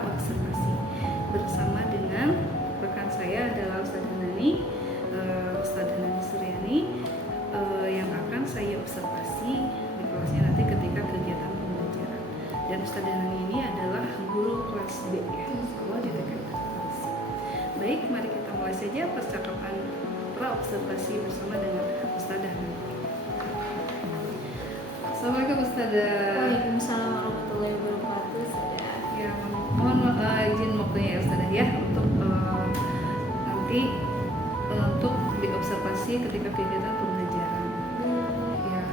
pra-observasi bersama dengan rekan saya adalah Ustadzah Nani, Ustadzah Nani Suryani, yang akan saya observasi di kelasnya nanti ketika kegiatan pembelajaran. Dan Ustadzah Nani ini adalah guru kelas B ya, kalau di TK observasi. Baik, mari kita mulai saja percakapan pra-observasi bersama dengan Ustadzah Nani. Assalamualaikum Ustadzah. Waalaikumsalam warahmatullahi wabarakatuh. Ya, mohon izin waktunya ya Ustadzah ya untuk nanti untuk diobservasi ketika kegiatan pembelajaran. Ya,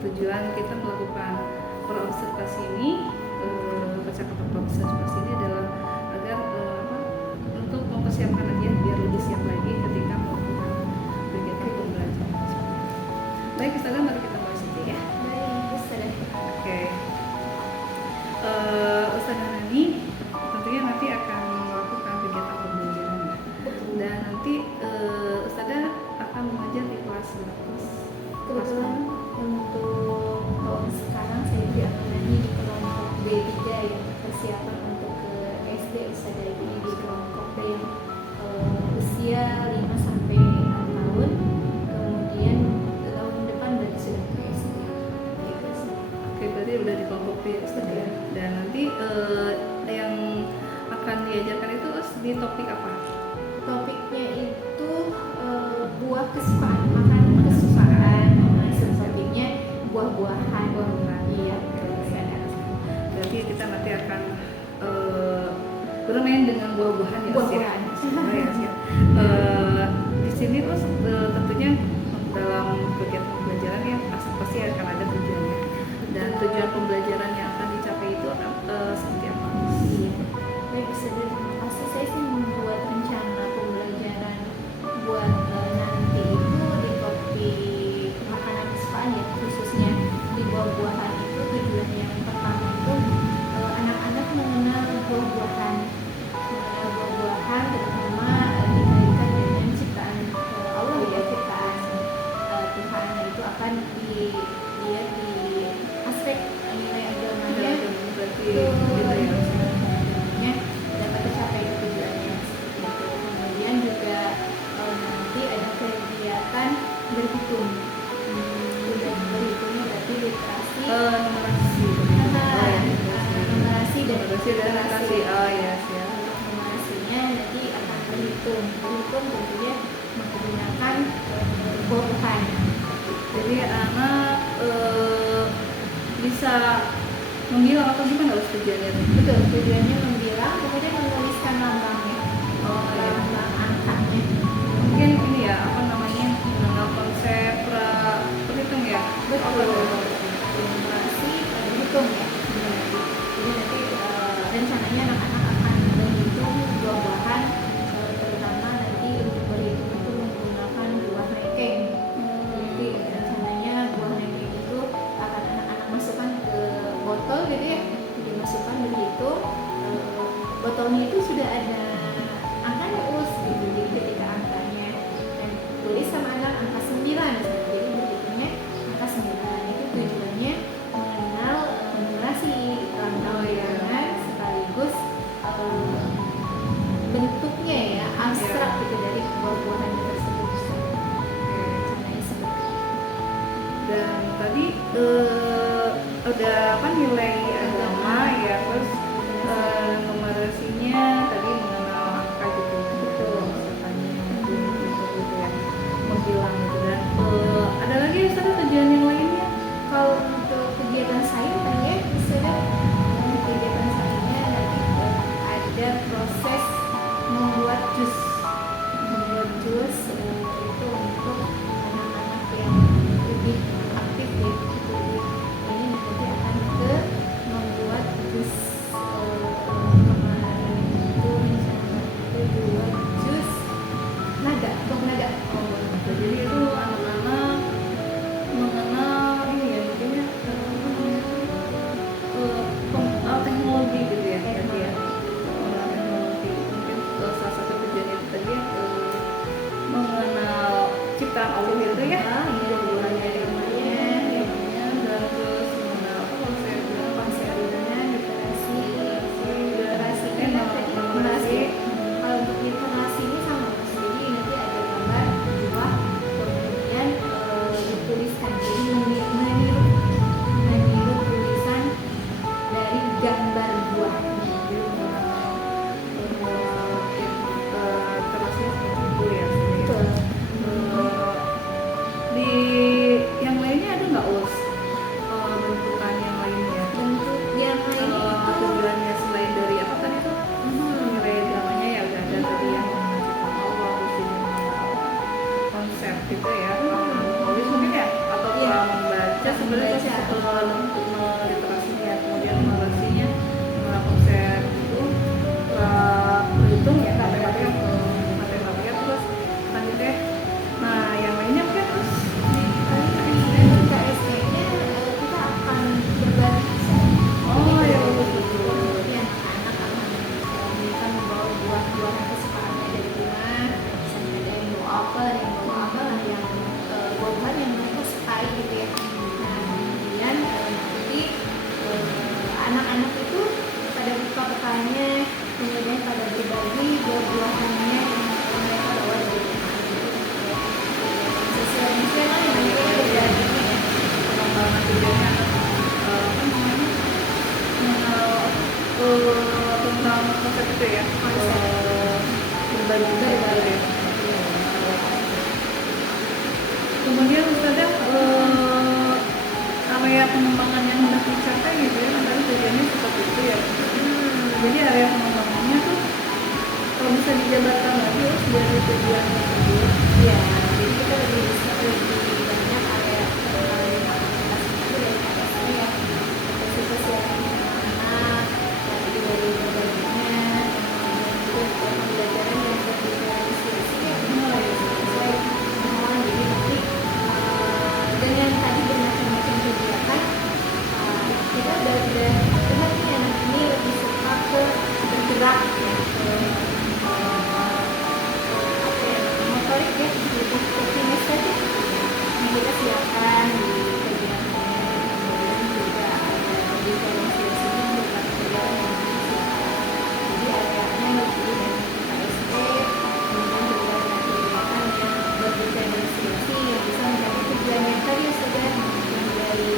tujuan kita melakukan pra-observasi ini, percakapan pra-observasi ini adalah agar untuk mempersiapkan nanti biar lebih siap lagi ketika melakukan kegiatan pembelajaran. Baik Ustadzah, mari kita mulai saja ya. Baik, Ustadzah. Oke. Ustadzah Nani tentunya nanti akan melakukan kegiatan pembelajaran ya. Dan nanti Ustadzah akan mengajar di kelas berapa? Kebetulan untuk sekarang saya diamanani di kelompok B3 yang persiapan untuk ke SD Ustadzah. Jadi di kelompok B yang usia 5 sampai 6 tahun. Kemudian tahun depan berarti sudah ke SD. Oke, berarti udah di kelompok B Ustadzah ya. Dan nanti yang akan diajarkan itu di topik apa? Topiknya itu buah kesukaan, makanan kesukaan. Topiknya buah-buahan. Iya, berarti kita nanti akan bermain dengan buah-buahan ya. Buah-buahan. Ya. Di sini tentunya dalam kegiatan pembelajaran ya pasti akan ada tujuannya. Dan tujuan pembelajaran yang akan dicapai itu seperti apa? Iya. Baik, pasti saya sih membuat rencana pembelajaran buat nanti itu di topik makanan kesukaan ya, khususnya di buah-buahan itu. Tujuan yang pertama itu anak-anak mengenal buah-buahan, terutama dikaitkan dengan ciptaan Allah ya, ciptaan Tuhan. Itu akan dilihat di aspek nilai agamanya. Berarti gitu ya. Dapat tercapai tujuannya seperti itu. Kemudian juga nanti ada kegiatan berhitung. Berhitungnya berarti literasi, numerasi dan literasi. Oh ya, siap. Numerasinya nanti akan berhitung tentunya menggunakan buah-buahan. Jadi anak bisa membilang atau gimana tujuannya? Betul, tujuannya membilang, kemudian menuliskan lambangnya. Lambang angkanya. Mungkin ini ya, apa namanya, mengenal konsep perhitung ya? Betul. Numerasi berhitung ya. Jadi nanti rencananya anak-anak akan berhitung buah-buahan, terutama nanti untuk berhitung itu menggunakan buah nangkeng. Jadi rencananya buah nangkeng itu akan anak-anak masukkan ke botol gitu ya, dimasukkan berhitung. Botolnya itu sudah ada angkanya gitu. Jadi ketika angkanya dan tulis sama anak angka 9 misalnya. Jadi berhitungnya angka 9. Itu tujuannya mengenal numerasi lambang sekaligus bentuknya ya, abstrak gitu dari buah-buahan tersebut. Rencananya seperti itu. Dan tadi ada apa, nilai agama ya, terus numerasinya tadi mengenal angka gitu. Betul. Misalkannya gitu ya, membilang gitu. Dan ada lagi Ustazah tujuan yang lainnya? Kalau untuk kegiatan saya tanya sudah kegiatan saya nanti ada proses membuat jus itu untuk anak-anak yang lebih aktif ya. Jadi ini nanti akan ke meliterasinya, kemudian numerasinya, konsep itu berhitung ya matematika terus selanjutnya. Nah yang lainnya kan terus di KSE-nya kita akan berbagi. oh ya bagus betul. Kemudian anak-anak akan kita membawa buah-buahan kesukaannya dari rumah, misalnya ada yang bawa apel, ada yang bawa apa lah yang buah-buahan yang mereka sukai gitu ya. Nah kemudian nanti anak-anak itu pada buka bekalnya, kemudian pada berbagi buah-buahannya yang mereka bawa dari rumah. Sosialisasi lah yang mereka berbagi ya. Pengembangan tujuannya apa namanya tentang konsep itu ya, berbagi. Kemudian Ustazah area pengembangan yang hendak dicapai gitu ya, antara tujuannya seperti itu ya. Jadi area pengembangannya tuh kalau bisa dijabarkan lagi dari tujuannya tersebut. Ya, jadi kita lebih bisa lebih banyak area pengembangan yang aktivitas itu dari KSE ya, dari sosialisasi anak-anak, dari berbaginya, kemudian juga pembelajaran yang berdiferensiasi ya, sesuai semua. Jadi nanti dengan tadi bermacam-macam kegiatan, kita udah benar nih anak ini lebih suka ke bergerak ya, ke motorik ya, lebih ke kinestetik yang kita siapkan di kegiatannya. Kemudian juga ada diferensiasi untuk pelajaran yang disiapkan, jadi areanya lebih dari KSE. Kemudian juga ada kegiatan yang berdiferensiasi yang bisa mencapai tujuan yang tadi sudah yang dari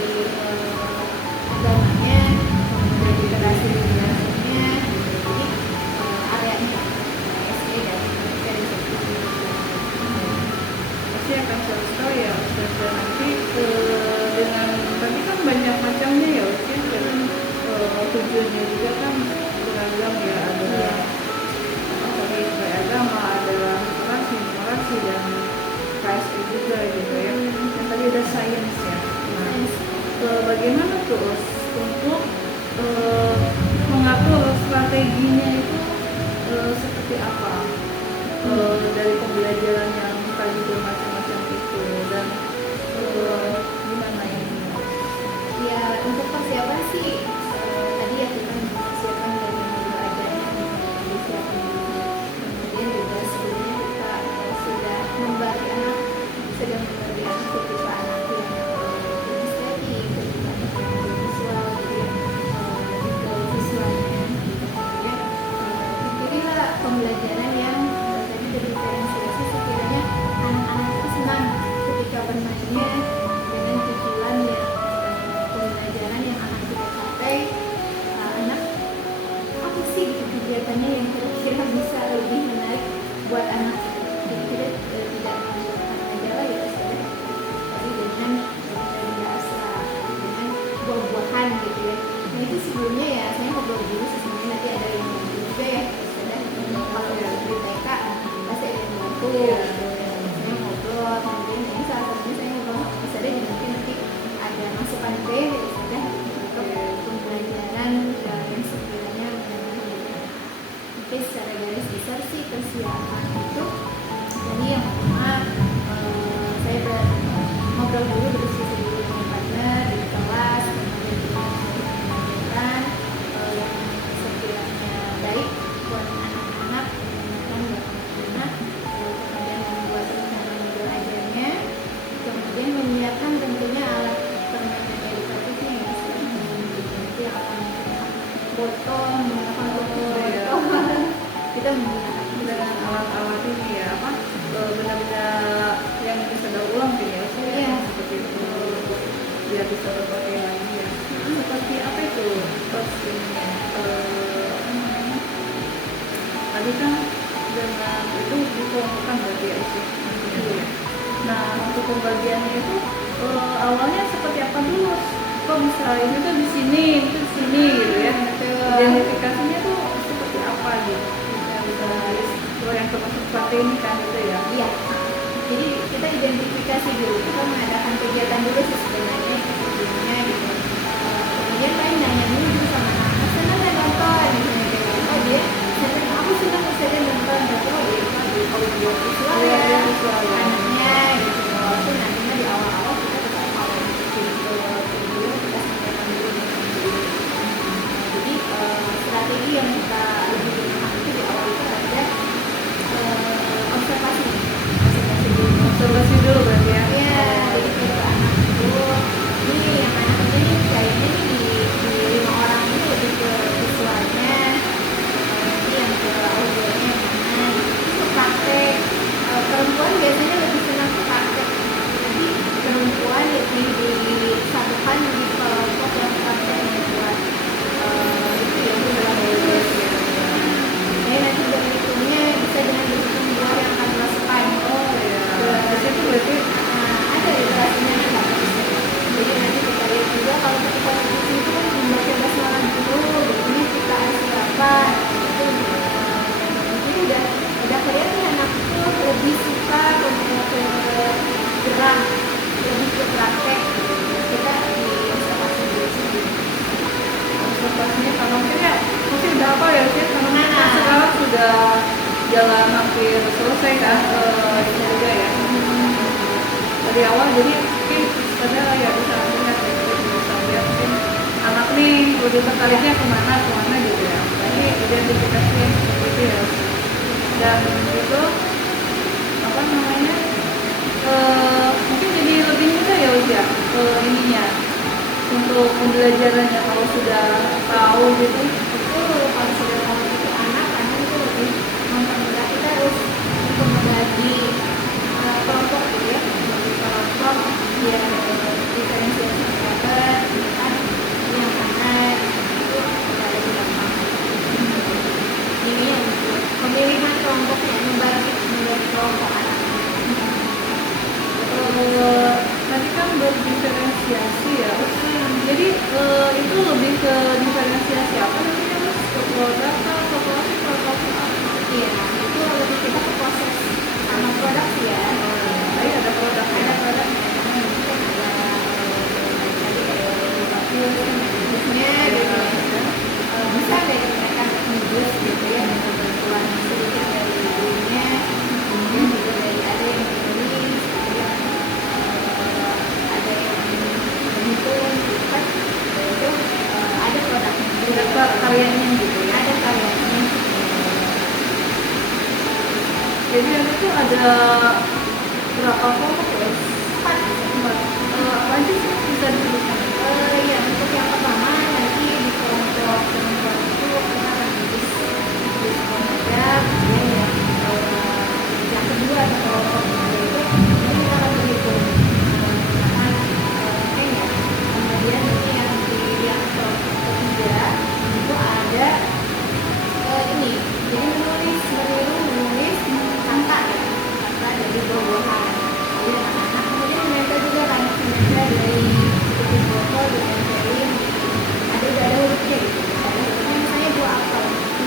agamanya, kemudian literasi literasinya, jadi areanya KSE dan diferensiasi. Pasti akan seru sekali ya Ustazah nanti dengan tadi kan banyak macamnya ya Ustazah, dan tujuannya juga kan beragam ya, ada tadi beragama, ada numerasi dan KSE juga gitu ya. Yang tadi ada sains ya. Nah, bagaimana terus untuk mengatur strateginya itu seperti apa dari pembelajaran yang tadi bermacam-macam itu, dan gimana ini? Ya untuk persiapan sih tadi ya kita mempersiapkan dari mulai ajarnya disiapkan dulu. Kemudian juga sebelumnya kita sudah membagi anak tipe anak yang kinestetik, tipe anak yang visual, jadi yang lebih ke visualnya. Kemudian pilihlah pembelajaran yang tadi berdiferensiasi sekiranya anak-anak itu senang ketika bermainnya dengan tujuan yang pembelajaran yang akan kita capai. Anak apa sih kegiatannya yang kira-kira bisa lebih menarik buat anak, jadi kita tidak menunjukkan majalah gitu saja, tapi dengan biasa dengan buah-buahan gitu ya. Nah itu sebelumnya ya saya ngobrol dulu sebenarnya, nanti ada yang bantu juga ya sudah. Kalau dari TK pasti ada yang bantu gitu. Saya ngobrol, kemudian ini salah satunya saya ngobrol sama Mas Ade, jadi nanti ada masukan B sudah untuk pembelajaran yang sekiranya mungkin secara garis besar sih persiapan itu. Jadi yang pertama saya ngobrol dulu, berdiskusi dulu dengan partner di kelas, kemudian kita pembelajaran yang sekiranya baik buat anak-anak, buat anak-anak, kemudian membuat rencana model ajarnya, kemudian menyiapkan tentunya alat permainan edukatifnya ya, nanti akan foto, menggunakan foto kita menggunakan Dengan alat-alat ini ya, apa benda-benda yang bisa daur ulang gitu ya, Iya. seperti itu biar bisa berpakai lagi ya. Seperti apa itu pastinya? Apa namanya? Tadi kan dengan itu dikelompokkan berarti ya itu. Nah untuk pembagiannya itu awalnya seperti apa dulu? Kok bisa ini tuh di sini, itu di sini gitu ya? Identifikasinya tuh seperti apa gitu? Bisa yang termasuk strategi ini kan itu ya? Iya. Jadi kita identifikasi dulu, kita mengadakan kegiatan dulu sih sebenarnya sebelumnya gitu. udah jalan hampir selesai kan ini juga ya dari awal, jadi mungkin pada ya bisa lihat bisa lihat mungkin anak nih lebih tertariknya kemana gitu ya, ini identifikasi yang seperti itu ya. Dan itu apa namanya mungkin jadi lebih mudah ya usia ininya untuk pembelajarannya kalau sudah tahu gitu. Itu kalau sudah tahu itu anak itu lebih mempermudah. Kita harus untuk membagi kelompok gitu ya, membagi kelompok biar diferensiasi dapat kan yang mana itu tidak lebih gampang. Ini yang pemilihan kelompoknya, membagi kelompok anak. Tadi kan berdiferensiasi ya, jadi itu lebih ke diferensiasi apa namanya mas? Ke produk atau proses atau apa? Iya, itu lebih kita ke proses sama produk sih ya. Tadi ada produk ya? Ada produknya, mungkin ada tadi jusnya bisa mereka menjus gitu ya, dengan bantuan sedikit dari ibunya, kemudian juga dari ada yang menulis, kemudian ada yang menghitung, bukan itu ada produknya, Ada karyanya gitu ya? ada karyanya. Jadi ada tuh ada berapa kelompok ya? 4. Apa aja sih bisa disebutkan? Ya untuk yang pertama nanti di kelompok perempuan itu kita akan tulis remaja, kemudian yang kedua di kelompok remaja itu ini kita akan berhitung menggunakan pen ya. Kemudian nanti yang kelompok ketiga itu ada ini, jadi menulis kata ya, kata dari buah-buahan. Jadi anak-anak kemudian mereka juga kan mereka dari titik foto dengan jari ada hurufnya gitu. Ada hurufnya misalnya buah apel,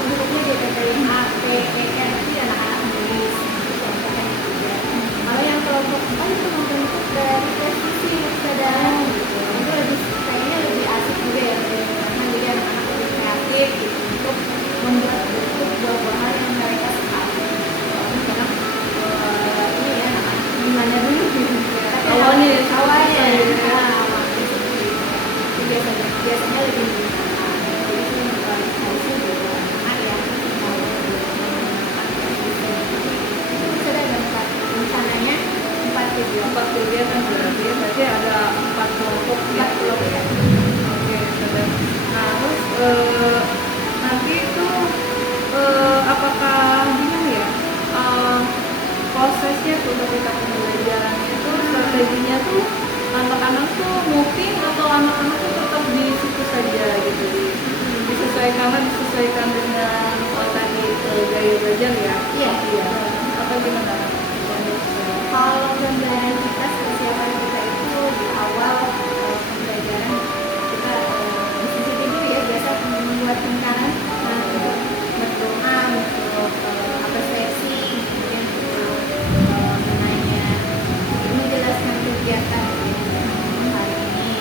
hurufnya dia dari A, P, E, N, itu anak-anak menulis. Itu kelompok yang ketiga. Kalau yang kelompok empat itu membentuk dari presisi kesadaran gitu. Itu lebih kayaknya lebih asik juga ya, karena jadi anak-anak lebih kreatif gitu untuk membuat bentuk buah-buahan yang mereka suka. Karena ini ya anak-anak gimana dulu gitu. Awalnya biasanya lebih jadi itu harusnya juga anak yang mau itu bisa ada 4 rencananya 4 kegiatan berarti ada 4 kelompok ya. Oke, sudah. Nah terus nanti itu apakah gimana ya prosesnya tuh ketika pembelajarannya itu strateginya tuh anak-anak tuh moving atau anak-anak tuh tetap di situ saja gitu, disesuaikan dengan tadi gaya belajar ya? Iya. Apa gimana? Kalau pembelajaran kita, persiapan kita itu di awal pembelajaran kita diskusi dulu ya, biasa membuat rencana untuk berdoa, untuk apresiasi, kemudian untuk menanya, menjelaskan kegiatan hari ini,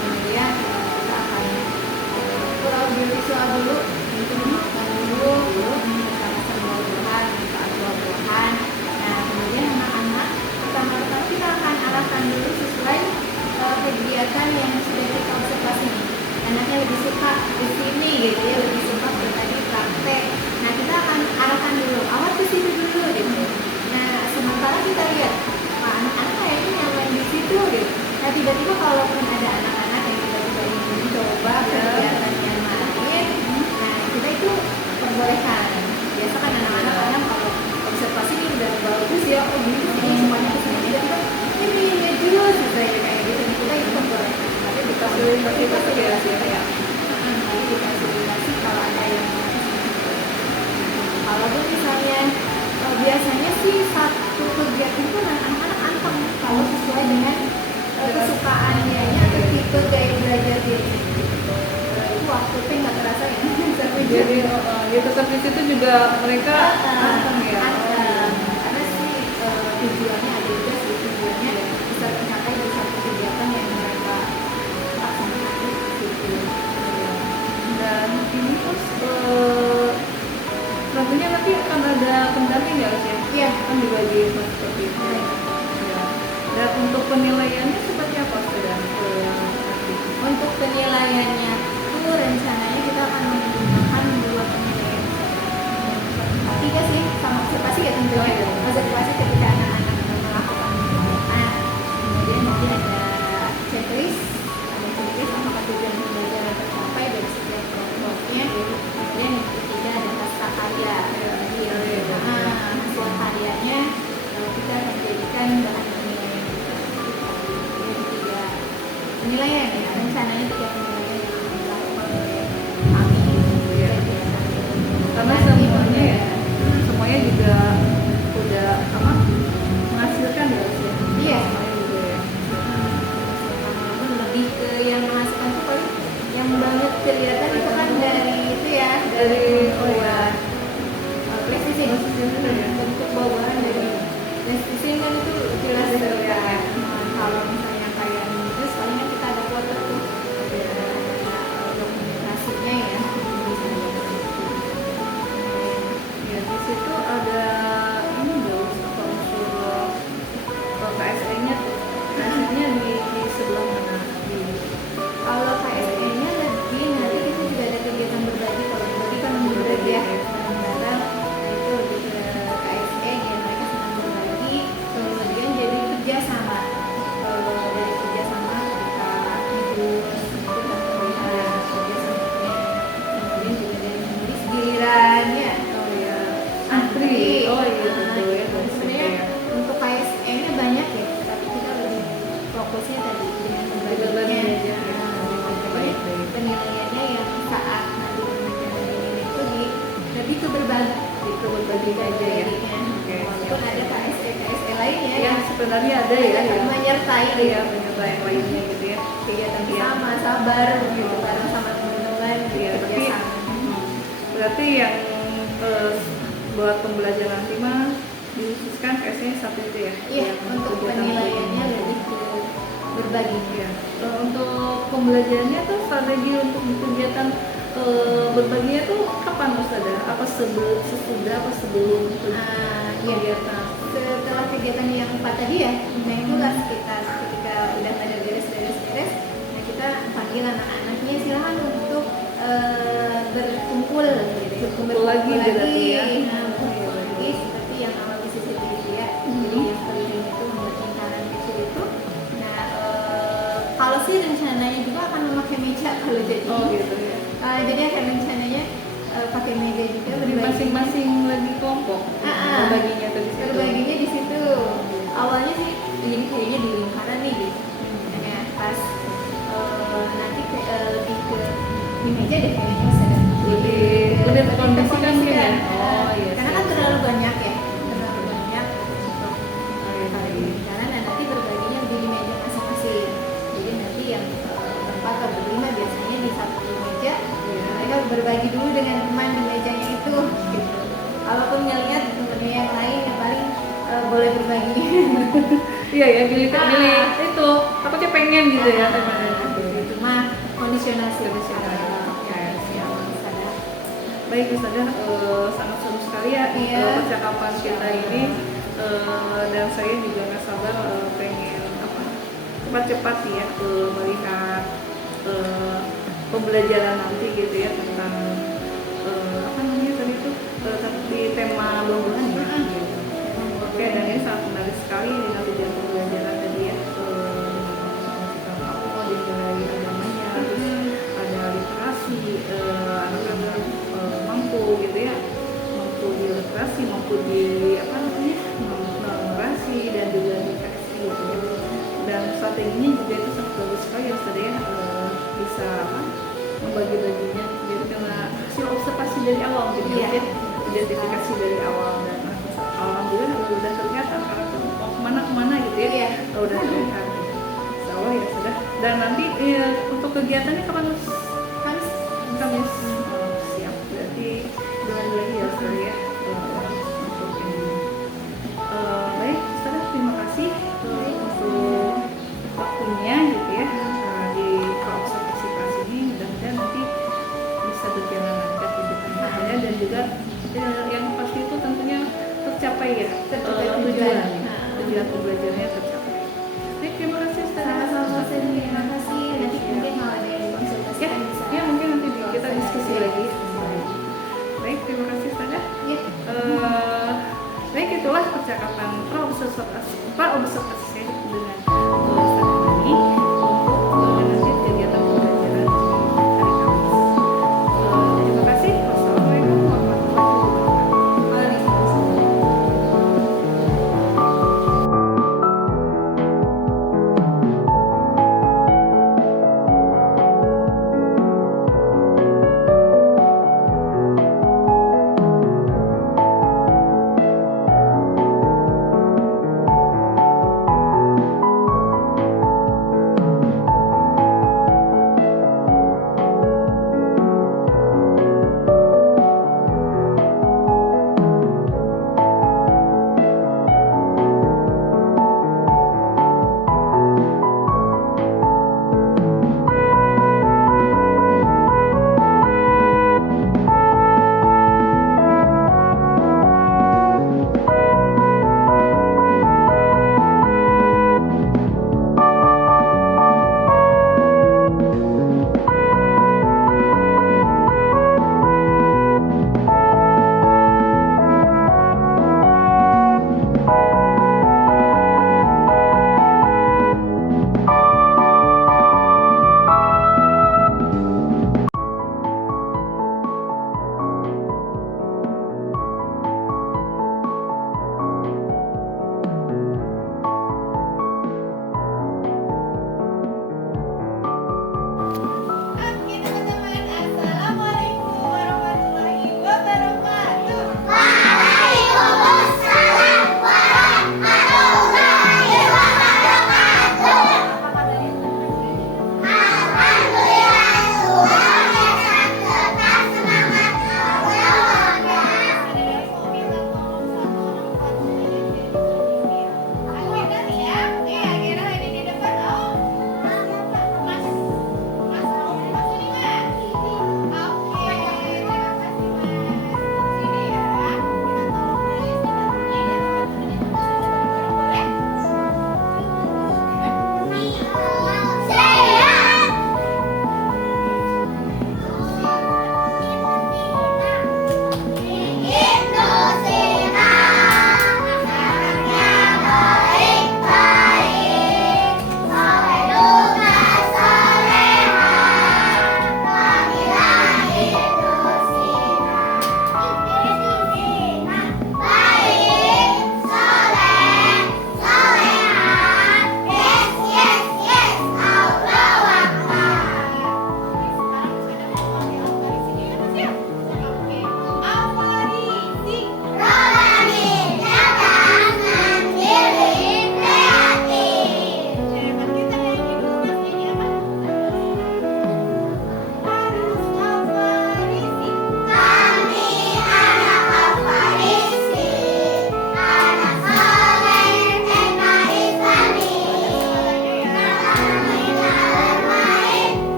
kemudian kita akan visual dulu, mungkin makan dulu sama buah-buahan, buah-buahan. Nah kemudian anak-anak pertama-tama kita akan arahkan dulu sesuai kegiatan yang sudah kita observasi nih. Anaknya lebih suka di sini gitu ya, lebih suka tadi praktek. Nah kita akan arahkan dulu, awal ke situ dulu gitu. Nah sementara kita lihat, anak-anak kayaknya nyaman di situ gitu. Nah tiba-tiba kalaupun ada anak-anak yang tiba-tiba ingin mencoba kegiatan yang lain, nah kita itu perbolehkan. Biasa kan anak-anak kadang kalau observasi ini udah bagus ya, oh gitu sih semuanya kesini, tiba-tiba ini jus misalnya kayak gitu, kita itu perbolehkan. Tapi kita fasilitasi ya, kita fasilitasi kalau ada yang kalaupun misalnya biasanya sih satu kegiatan itu anak-anak anteng kalau sesuai dengan kesukaannya atau tipe gaya belajar dia itu waktu itu nggak terasa ya. Jadi tetap di situ juga mereka anteng ya. Karena sih tujuannya ada juga sih, tujuannya bisa tercapai di satu kegiatan yang mereka laksanakan gitu. Dan ini terus pembelajarannya nggak sih? Iya. Kan dibagi seperti itu. Ya. Dan untuk penilaiannya seperti apa sudah nanti? Untuk penilaiannya itu rencananya kita akan menggunakan 2 penilaian. Tiga sih, sama observasi ya tentunya. Oh, iya. Observasi ketika anak-anak melakukan pekerjaan. Kemudian nanti ada checklist, apakah tujuan pembelajaran tercapai dari setiap kelompoknya. Kemudian yang ketiga ada naskah karya. Jadi hasil karyanya kita akan jadikan bahan penilaian. Jadi 3 penilaian ya, rencananya 3 penilaian yang akan dilakukan oleh kami. Iya. Karena semuanya ya, semuanya juga udah apa menghasilkan ya Mas, ya? Iya. Semuanya juga ya. Walaupun lebih ke yang menghasilkan tuh paling yang banget kelihatan itu kan dari itu ya, dari buat plastising. Bentuk bawahan dari plastising kan itu jelas terlihat. Kalau misalnya kayak terus palingnya kita ada foto tuh dokumentasinya ya. Ya di situ ada ini nggak apa unsur KSE-nya tuh. KSE-nya di sebelah mana? Kalau KSE-nya lebih nanti itu juga ada kegiatan berbagi. Kalau berbagi kan berbagi ya bareng-bareng. Nah, itu lebih ke KSE ya, mereka senang berbagi. Kemudian jadi kerjasama dari kerjasama ketika terus itu kan terlihat kerjasamanya. Kemudian juga dari menulis gilirannya. Oh ya, antri. Oh iya betul ya. Sebenarnya untuk KSE-nya banyak ya, tapi kita lebih fokusnya tadi dengan Berbagi aja. Baik. Penilaiannya yang saat nanti pembelajaran ini itu lebih ke berbagi, berbagi aja ya. Oke. Walaupun ada KSE lainnya Ya sebenarnya ada ya. menyertai Iya penyerta yang lainnya gitu ya. kegiatan bersama, sabar gitu bareng sama teman-teman, Iya, tapi kerjasama. berarti yang buat pembelajaran nanti mah dikhususkan KSE satu itu ya? Iya, Yang untuk kegiatan penilaiannya lebih ke berbagi. Ya. Untuk pembelajarannya tuh strategi untuk kegiatan berbaginya tuh kapan Ustazah? Apa sesudah apa sebelum Iya. kegiatan? Setelah kegiatan yang 4 tadi ya, nah itulah sekitar ketika udah pada beres, nah kita panggil anak-anaknya silahkan untuk berkumpul gitu. Berkumpul lagi berarti ya. Nah, berkumpul lagi seperti yang awal di CCTV ya. Jadi yang penting itu membuat lingkaran kecil itu. Nah, kalau sih rencananya juga akan memakai meja kalau jadi. Oh gitu ya. Jadi akan rencananya pakai meja juga Jadi masing-masing lagi kelompok berbaginya tuh di situ. Berbaginya di situ. Awalnya sih jadi kayaknya di lingkaran nih gitu. Nah, pas nanti lebih ke di meja deh kayaknya sadar. Lebih terkondisikan mungkin ya. Oh iya. Karena kan terlalu banyak ya. Terlalu banyak untuk kalau di lingkaran dan nanti berbaginya di meja masing-masing. Jadi nanti yang berempat atau berlima biasanya di satu meja. Mereka berbagi dulu dengan teman di mejanya itu. Gitu. Kalaupun ngelihat temennya yang lain yang paling boleh berbagi. Iya ya, pilih itu takutnya pengen gitu ya teman-teman. Itu mah kondisional sih. Baik Ustazah, sangat seru sekali ya percakapan kita ini, dan saya juga nggak sabar pengen cepat-cepat ya melihat pembelajaran nanti gitu ya tentang apa namanya tadi itu di tema buah-buahan ya. Gitu. Oke, dan ini sangat menarik sekali dengan tujuan pembelajaran tadi ya, dari agamanya, terus ada literasi, anak-anak mampu gitu ya, mampu di literasi, mampu di apa namanya numerasi dan juga di KSE gitu ya. Dan strateginya juga itu sangat bagus sekali ya Ustaz ya, bisa membagi-baginya jadi karena hasil observasi dari awal gitu ya, identifikasi dari awal, dan alhamdulillah udah terlihat karena mau kemana gitu ya, udah terlihat. Insya Allah ya sudah. Dan nanti untuk kegiatannya kapan Mas? Kamis. Siap. Berarti 2 hari lagi ya Ustaz ya. Untuk ini. Baik, Ustaz, terima kasih untuk waktunya gitu ya di observasi ini. Mudah-mudahan nanti bisa berjalan lancar kegiatan dan juga yang pasti itu tentunya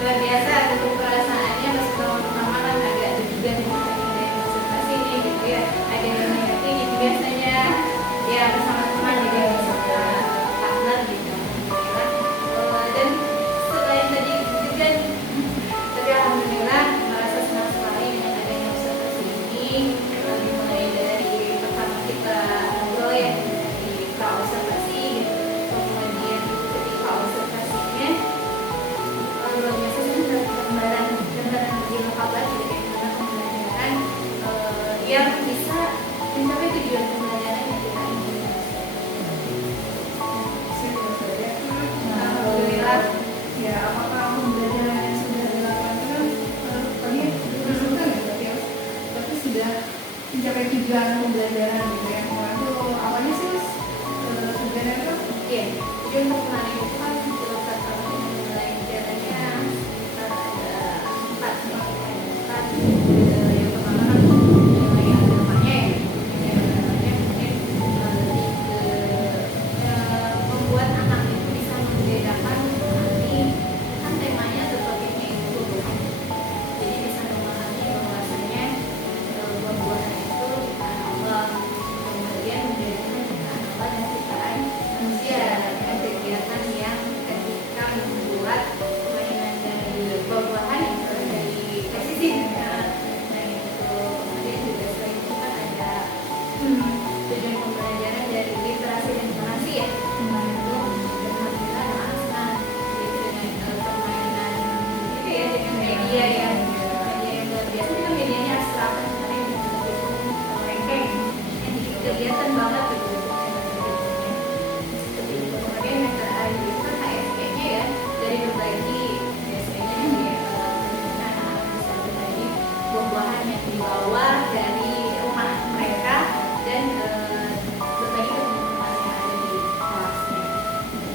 luar biasa untuk perasaannya pas pertama kan agak deg-degan gitu kan, ada yang konsultasi nih gitu ya, ada yang mengerti gitu biasanya ya bersama teman gitu ya, bersama partner gitu alhamdulillah. Dan selain tadi deg-degan tapi alhamdulillah merasa senang sekali dengan adanya observasi ini. Dimulai dari pertama kita ngobrol ya di pra observasi gitu, kemudian ketika observasinya luar biasa sih gambaran lebih lengkap lagi dari gimana pembelajaran yang bisa mencapai tujuan pembelajaran yang kita inginkan. Alhamdulillah. Ya, apakah pembelajaran yang sudah dilakukan tadi resultan ya, tapi sudah mencapai tujuan pembelajaran gitu ya. Kemarin tuh awalnya sih tujuannya itu Iya, tujuan kemarin itu kan kata pembelajarannya ada 4 yang pertama kan nilai agamanya ya, kemudian lebih ke membuat anak itu bisa membedakan memahami kan temanya atau topiknya itu buah, jadi bisa memahami bahwasanya buah-buahan itu ciptaan Allah, kemudian membedakan ciptaan Allah dan ciptaan manusia dengan kegiatan yang ketika membuat mainan dari buah-buahan itu dari presisi. Nah itu kemudian juga selain itu kan ada tujuan pembelajaran dari literasi dan literasi ya. Nah itu alhamdulillah anak jadi dengan permainan itu ya, dengan media yang luar biasa. Itu medianya abstrak kan, kemarin itu lengkeng yang jadi kelihatan banget gitu bentuknya. Kemudian yang terakhir itu kan HSG-nya ya, dari berbagi HSG-nya ya, anak-anak bisa berbagi buah-buahan yang dibawa dari rumah mereka dan berbagi ke teman-teman yang ada di kelasnya.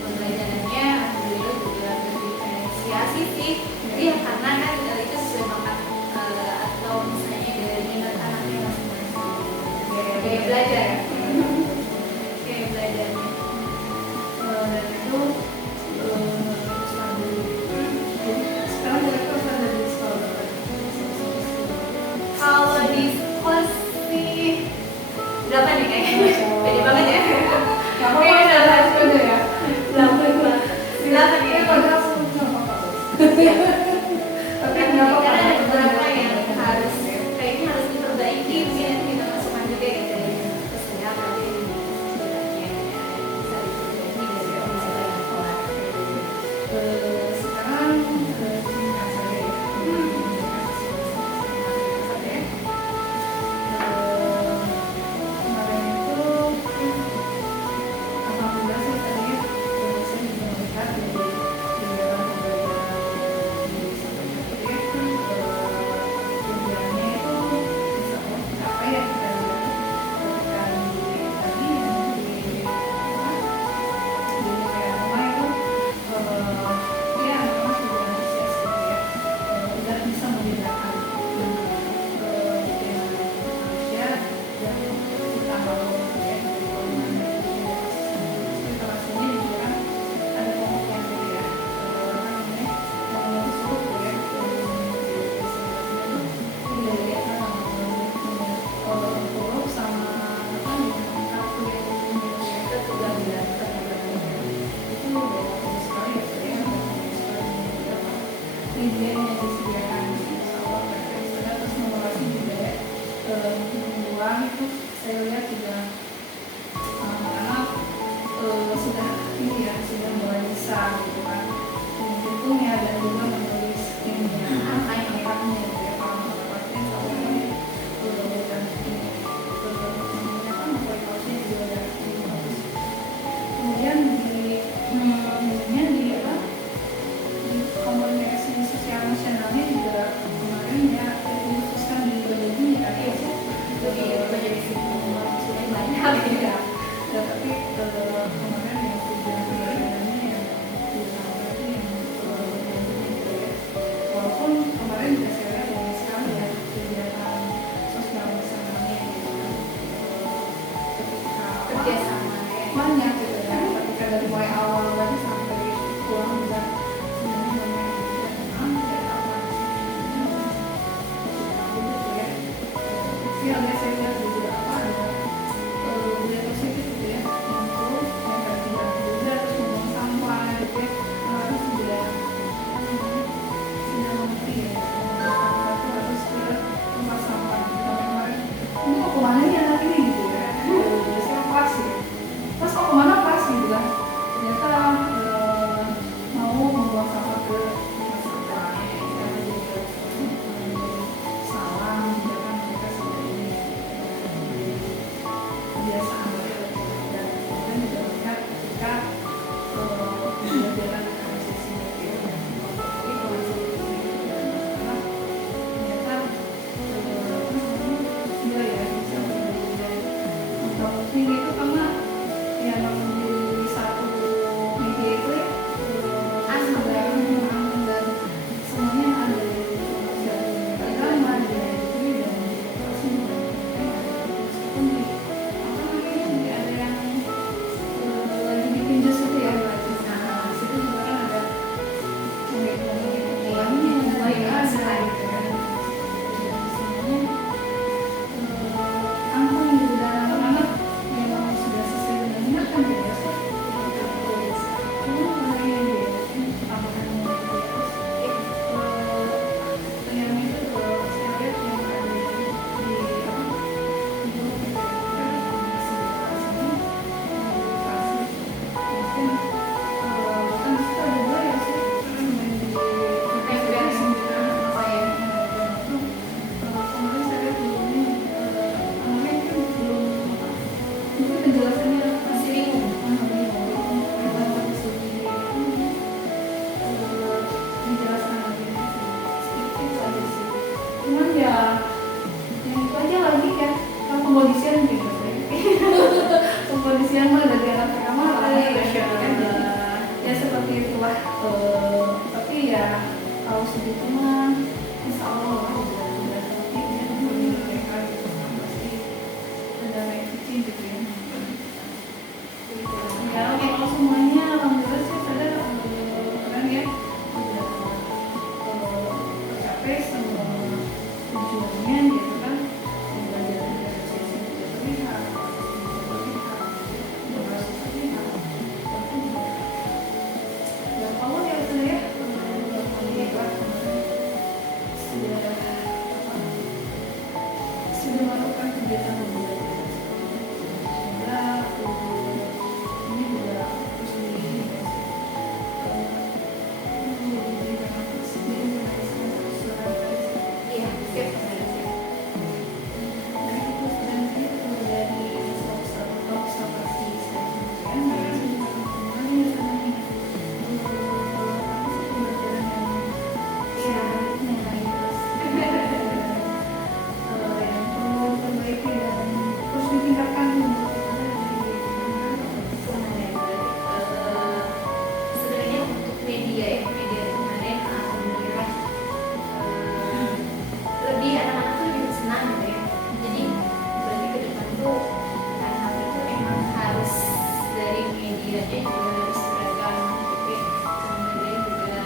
Pembelajarannya alhamdulillah juga berdiferensiasi sih, ya karena kan itu sesuai bakat atau misalnya dari minat anaknya masing-masing, gaya belajar ya. Gaya belajarnya. dan itu sekarang mereka udah ada di sekolah berapa? Kalau di sekolah sih 8 nih kayaknya, pede banget ya. Kamu Kayaknya udah bahas ada ya? 8 ya. Kalau aku nggak apa-apa. Tapi Karena nggak apa-apa. ada beberapa yang harus kayaknya harus diperbaiki, mungkin nanti kita masukkan juga ya dari kesehatan dari sebenarnya bisa diperbaiki dari misalnya sekolah. Sekarang ke sini saja ya. Kemarin itu alhamdulillah sih tadi saya bisa melihat dari kegiatan pembelajaran di Sampurna tujuannya itu bisa tercapai ya, kita lihat ketika di kayak rumah itu ya anak-anak juga antusias gitu ya, udah bisa membedakan manusia dan kita mau ya kelas ini juga kan ada kelompok yang gitu ya, masuk ya huruf sama apa kartu yang ketugasan itu bagus sekali ya, media yang disediakan insya Allah mereka bisa terus memulasi juga ya, membuang itu saya lihat juga anak-anak sudah ini ya, sudah mulai bisa gitu kan menghitungnya dan juga menulis ini ya, angka-angkanya gitu ya, kalau mendapatkan soalnya dan ini apa kualitasnya juga udah bagus. Kemudian di apa di komunikasi sosial nasionalnya juga kemarin ya dikhususkan di bagian ini kan ya, Jadi banyak sih sudah banyak kalau segitu mah insya Allah udah tertib ya bagi mereka gitu kan pasti ada naik kucing gitu ya. Ya kalau semuanya alhamdulillah sih pada keren ya, udah tercapai semua tujuannya gitu kan, belajar dari sisi terlihat, terlihat, ya Allah ya Ustaz ya, alhamdulillah sudah melakukan kegiatan belajar. Semoga ini juga terus diberikan iya siap siap. nah itu nanti dari observasi selanjutnya kembali ya sama nih apa sih pembelajaran yang Iya terus yang perlu diperbaiki dan terus ditingkatkan menurut sebenarnya untuk media ya, media kemarin alhamdulillah lebih anak-anak tuh lebih senang gitu ya. Jadi berarti ke depan tuh anak itu emang harus dari medianya juga harus beragam gitu ya. Kemudian juga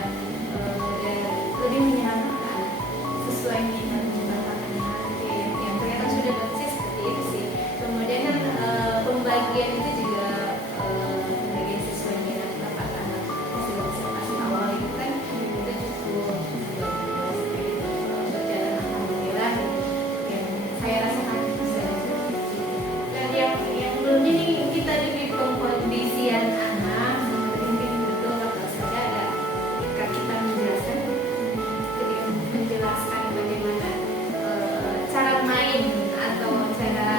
dan lebih menyenangkan sesuai minat bakat anak yang ternyata sudah bagus seperti itu sih. Kemudian kan pembagian itu juga pembagian sesuai minat bakat anak hasil observasi awal itu kan itu cukup bagus gitu. Berjalan alhamdulillah yang saya rasakan bisa diperbaiki. Dan yang belumnya nih kita di pengkondisian anak mungkin betul kalau saja ada ketika kita menjelaskan ketika menjelaskan bagaimana cara main atau cara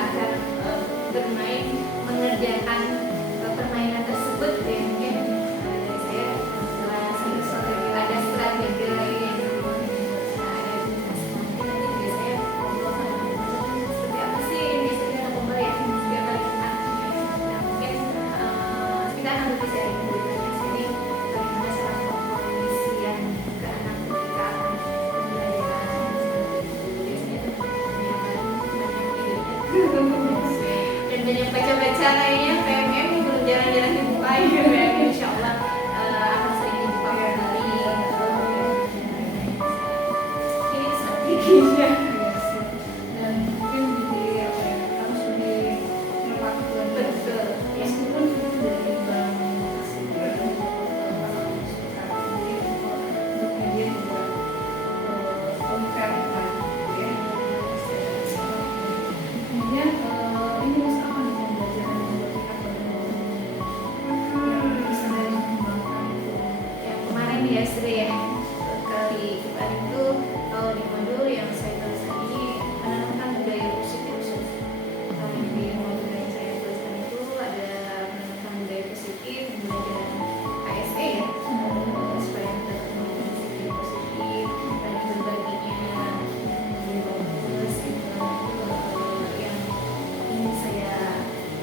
bermain mengerjakan permainan tersebut ya mungkin dari saya ada strategi lain yang ada di mungkin nanti biasanya seperti apa sih yang biasanya anak pemula ya setiap kali kita mungkin kita akan bisa menjelaskan sini bagaimana cara pengkondisian ke anak ketika akan pembelajaran biasanya itu dan banyak baca-baca lainnya PMM yang belum jalan-jalan dibuka ya PMM insya Allah akan sering dibuka kembali ini strateginya dan mungkin jadi apa ya, harus lebih terpaksa betul ya. meskipun itu dari bank untuk media juga compare kan gitu ya. Kemudian ini mas apa nih pembelajaran yang buat kita yang bisa dari mengembangkan itu Yang kemarin ya sudah ya kali kemarin itu kalau di modul yang saya tuliskan ini menanamkan budaya positif Ustaz. Kalau di modul yang saya tuliskan itu ada menanamkan budaya positif pembelajaran ASE ya supaya kita menanamkan budaya positif dan berbaginya lebih bagus itu yang ingin saya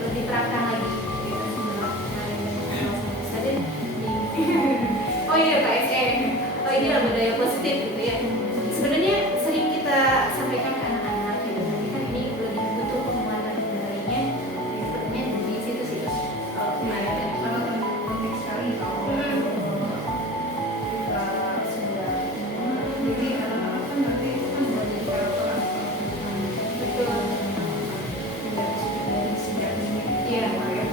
lebih terapkan lagi gitu setelah kemarin dengan Ustaz di oh iya Pak SE. Oh ini lah budaya positif gitu ya. Sebenarnya sering kita sampaikan ke anak-anak gitu, tapi kan ini lebih butuh penguatan kembalinya. Ya, sebenarnya di situ sih. Kemarin sangat penting sekali kalau kita sudah jadi anak-anak kan nanti itu kan sudah jadi karakter betul. tidak positif dari sejak dini Iya. ya.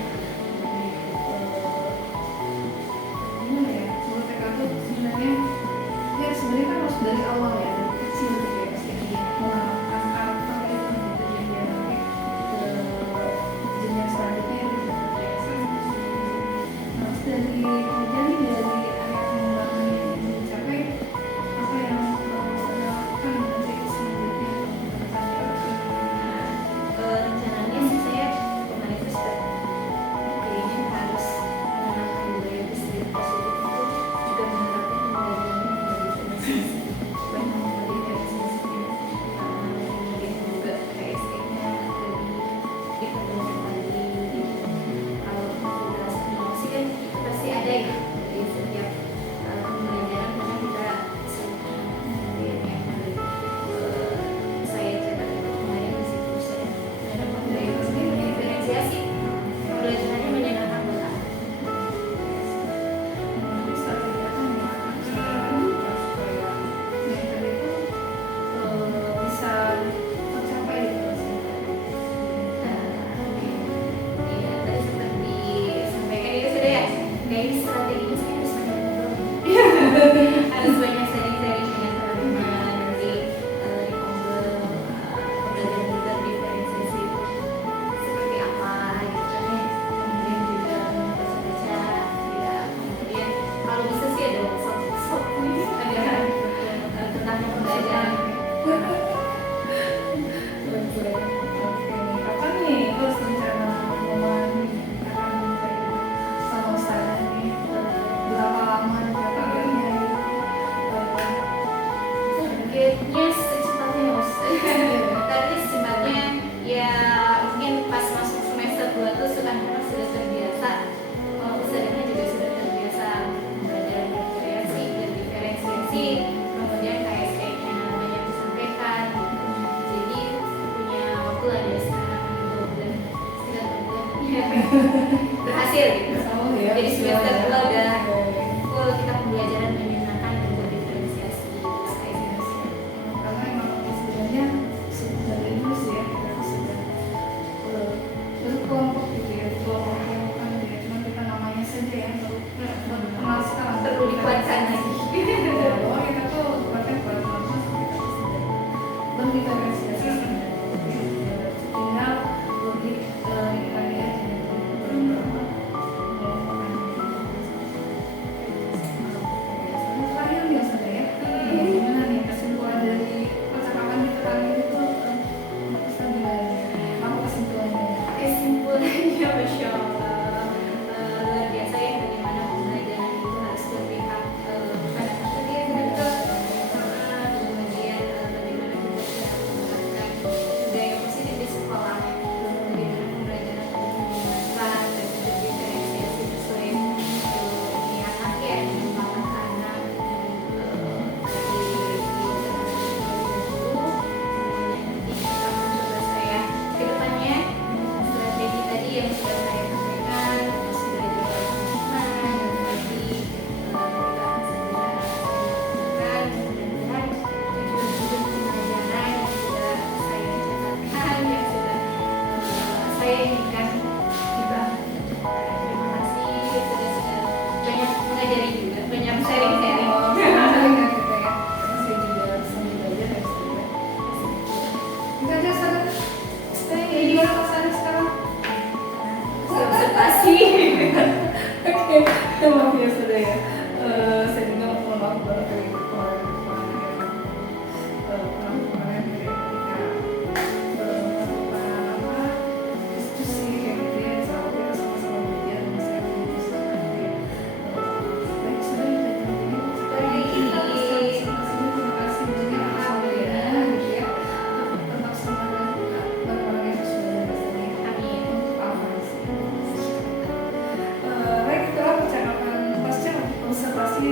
Gimana ya, menurut TK tuh sebenarnya ya sebenarnya kan harus dari awal ya, dari kecil gitu ya, jadi menanamkan karakter itu gitu jadi biar nanti ke jenjang selanjutnya itu bisa terbiasa. Harus dari kemudian nih dari area pengembangan yang ingin dicapai apa yang dilakukan targetnya secepatnya mas. Tapi secepatnya ya mungkin pas masuk semester 2 tuh anak-anak sudah terbiasa, usianya juga sudah terbiasa belajar berkreasi dan diferensiasi, kemudian KSE nya banyak disampaikan, jadi punya waktu lah ya sekarang untuk berhasil gitu. Oh, ya. Jadi semester 2 udah full kita pembelajaran menyenangkan dan berdifferensiasi KSE. Karena emang sebenarnya dari dulu sih ya kita sudah berkelompok gitu ya, kelompok-kelompokan gitu ya, cuma kita namanya saja ya baru kenal sekarang, Perlu dikuatkan lagi. bahwa kita tuh bukannya buat lama kita tuh sudah berdiferensiasi sebenarnya. Tinggal lebih dikali aja beberapa kelompokan. Terakhir nih Ustazah ya, gimana nih kesimpulan dari percakapan kita kali ini tuh Ustazah gimana nih? Apa kesimpulannya? Kesimpulannya Masya Allah, luar biasa ya bagaimana pembelajaran itu harus berpihak pada tadi yang dekat, kemudian bagaimana kita bisa mengembangkan budaya positif di sekolah, bagaimana pembelajaran itu menyenangkan dan berdiferensiasi sesuai ini anak ya, mengembangkan anak dari kita mencoba saya kedepannya strategi tadi yang sudah saya sampaikan sudah dilakukan dan tadi kita segera lakukan mudah-mudahan tujuan pembelajaran yang sudah saya catatkan yang sudah saya inginkan kita terima kasih sudah banyak mengajari juga banyak sharing-sharing. Sering kan kita ya, masih juga sambil belajar ya Ustazah. Itu aja Ustazah. Stay gimana rasanya sekarang? Observasi. Oke, maaf ya Ustazah ya. Saya juga mohon maaf banget dari kemarin gitu ya, ketika melakukan diskusi kayak gitu ya, sama kita sama-sama belajar dan saya memutuskan ya. Baik sudah kita jawab ini. Terima kasih banyak alhamdulillah gitu ya. Tetap semangat bareng-bareng yang sudah bersama. Amin. Untuk Alfansi. Baik, itulah percakapan pasca observasi